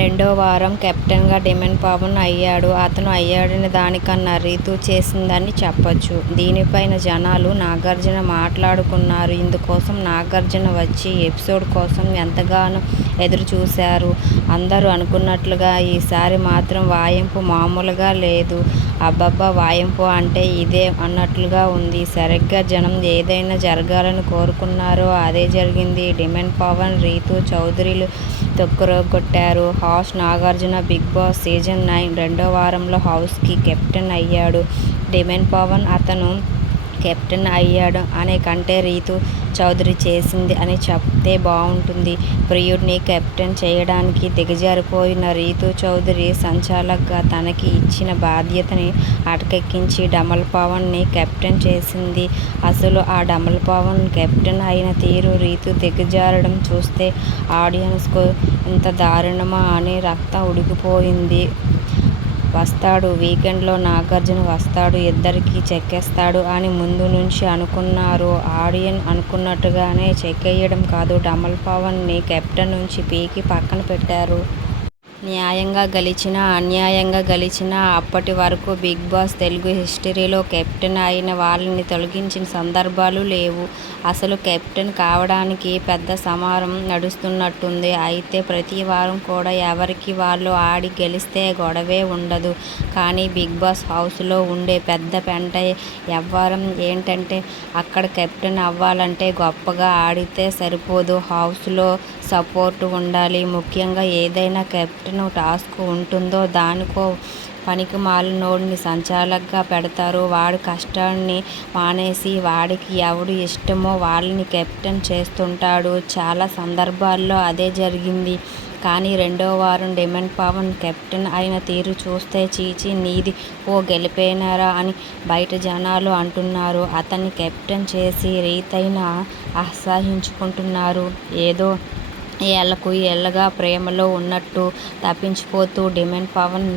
రెండో వారం కెప్టెన్గా డిమెన్ పవన్ అయ్యాడు. అతను అయ్యాడని దానికన్నా రీతూ చేసిందని చెప్పొచ్చు. దీనిపైన జనాలు నాగార్జున మాట్లాడుకున్నారు. ఇందుకోసం నాగార్జున వచ్చి ఎపిసోడ్ కోసం ఎంతగానో ఎదురుచూశారు. అందరూ అనుకున్నట్లుగా ఈసారి మాత్రం వాయింపు మామూలుగా లేదు. అబ్బబ్బా వాయింపు అంటే ఇదే అన్నట్లుగా ఉంది. సరిగ్గా జనం ఏదైనా జరగాలని కోరుకున్నారో అదే జరిగింది. డిమెన్ పవన్, రీతూ చౌదరిలు తొక్కురగొట్టారు. House Nagarjuna Bigg Boss season 9 రెండో వారంలో హౌస్కి కెప్టెన్ అయ్యాడు. డిమెన్ పవన్ అతను కెప్టెన్ అయ్యాడు అనే కంటే రీతూ చౌదరి చేసింది అని చెప్తే బాగుంటుంది. ప్రియుడిని కెప్టెన్ చేయడానికి దిగజారిపోయిన రీతూ చౌదరి సంచాలక్గా తనకి ఇచ్చిన బాధ్యతని అటకెక్కించి డమల్ పవన్ని కెప్టెన్ చేసింది. అసలు ఆ డమల్ పవన్ కెప్టెన్ అయిన తీరు, రీతూ దిగజారడం చూస్తే ఆడియన్స్కు ఇంత దారుణమా అని రక్తం ఉడికిపోయింది. వస్తాడు వీకెండ్లో నాగార్జున వస్తాడు, ఇద్దరికీ చెక్కేస్తాడు అని ముందు నుంచి అనుకున్నారు. ఆడియన్ అనుకున్నట్టుగానే చెక్కేయడం కాదు, డమల్ పవన్ని కెప్టెన్ నుంచి పీకి పక్కన పెట్టారు. న్యాయంగా గెలిచినా అన్యాయంగా గెలిచినా అప్పటి వరకు బిగ్ బాస్ తెలుగు హిస్టరీలో కెప్టెన్ అయిన వాళ్ళని తొలగించిన సందర్భాలు లేవు. అసలు కెప్టెన్ కావడానికి పెద్ద సమరం నడుస్తున్నట్టుంది. అయితే ప్రతి వారం కూడా ఎవరికి వాళ్ళు ఆడి గెలిస్తే గొడవే ఉండదు. కానీ బిగ్ బాస్ హౌస్లో ఉండే పెద్ద పెంట వ్యవహారం ఏంటంటే అక్కడ కెప్టెన్ అవ్వాలంటే గొప్పగా ఆడితే సరిపోదు, హౌస్లో సపోర్టు ఉండాలి. ముఖ్యంగా ఏదైనా కెప్టెన్ టాస్క్ ఉంటుందో దానికో పనికిమాలినోడిని సంచాలక్గా పెడతారు. వాడి కష్టాన్ని మానేసి వాడికి ఎవడు ఇష్టమో వాళ్ళని కెప్టెన్ చేస్తుంటాడు. చాలా సందర్భాల్లో అదే జరిగింది. కానీ రెండో వారం డిమెన్ పవన్ కెప్టెన్ అయిన తీరు చూస్తే చీచీ నీది ఓ గెలిపేనారా అని బయట జనాలు అంటున్నారు. అతన్ని కెప్టెన్ చేసి రీతైనా అసహ్యించుకుంటున్నారు. ఏదో ఏళ్లకు ఏళ్లుగా ప్రేమలో ఉన్నట్టు తప్పించిపోతూ డిమెన్ పవన్,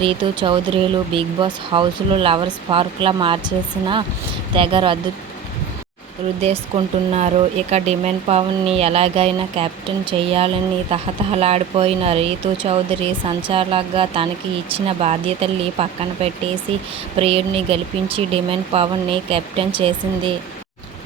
రీతూ చౌదరిలు బిగ్ బాస్ హౌస్లో లవర్స్ పార్క్లా మార్చేసిన తెగ రుద్దేసుకుంటున్నారు. ఇక డిమెన్ పవన్ని ఎలాగైనా కెప్టెన్ చేయాలని తహతహలాడిపోయిన రీతూ చౌదరి సంచాలక్గా తనకి ఇచ్చిన బాధ్యతల్ని పక్కన పెట్టేసి ప్రియుడిని గెలిపించి డిమెన్ పవన్ని కెప్టెన్ చేసింది.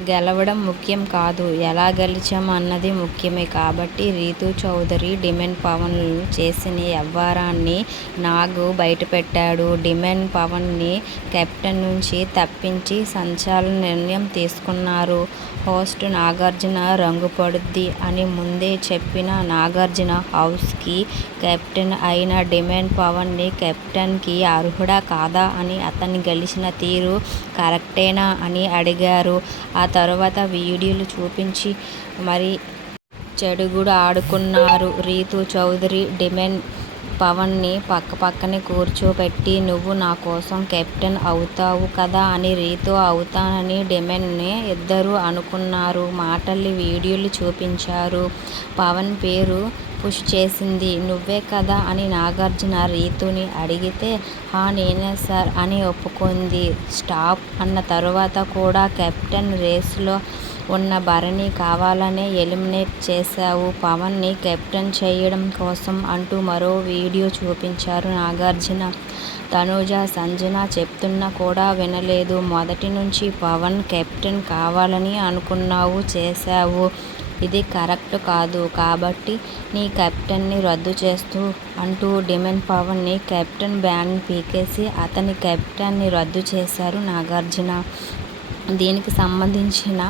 గెలవడం ముఖ్యం కాదు, ఎలా గెలిచాం అన్నది ముఖ్యమే. కాబట్టి రీతూ చౌదరి, డిమెన్ పవన్లు చేసిన వ్యవహారాన్ని నాగ్ బయటపెట్టాడు. డిమెన్ పవన్ని కెప్టెన్ నుంచి తప్పించి సంచాలక నిర్ణయం తీసుకున్నారు. హోస్ట్ నాగార్జున రంగు పడుద్ది అని ముందే చెప్పిన నాగార్జున హౌస్కి కెప్టెన్ అయిన డిమెన్ పవన్ని కెప్టెన్కి అర్హుడా కాదా అని అతన్ని గెలిచిన తీరు కరెక్టేనా అని అడిగారు. ఆ తర్వాత వీడియోలు చూపించి మరీ చెడుగుడు ఆడుకున్నారు. రీతూ చౌదరి డిమెన్ పవన్ని పక్కనే కూర్చోపెట్టి నువ్వు నా కోసం కెప్టెన్ అవుతావు కదా అని, రీతూ అవుతానని డిమెన్ని ఇద్దరూ అనుకున్నారు. మాటల్ని వీడియోలు చూపించారు. పవన్ పేరు పుష్ చేసింది నువ్వే కదా అని నాగార్జున రీతూని అడిగితే హా నేనే సార్ అని ఒప్పుకుంది. స్టాప్ అన్న తర్వాత కూడా కెప్టెన్ రేసులో ఉన్న భరణి కావాలనే ఎలిమినేట్ చేశావు పవన్ని కెప్టెన్ చేయడం కోసం అంటూ మరో వీడియో చూపించారు నాగార్జున. తనూజ, సంజన చెప్తున్నా కూడా వినలేదు. మొదటి నుంచి పవన్ కెప్టెన్ కావాలని అనుకున్నావు, చేశావు. ఇది కరెక్ట్ కాదు కాబట్టి నీ కెప్టెన్ని రద్దు చేస్తూ అంటూ డిమెన్ పవన్ని కెప్టెన్ బ్యాన్ని పీకేసి అతని కెప్టెన్ని రద్దు చేశారు నాగార్జున. దీనికి సంబంధించిన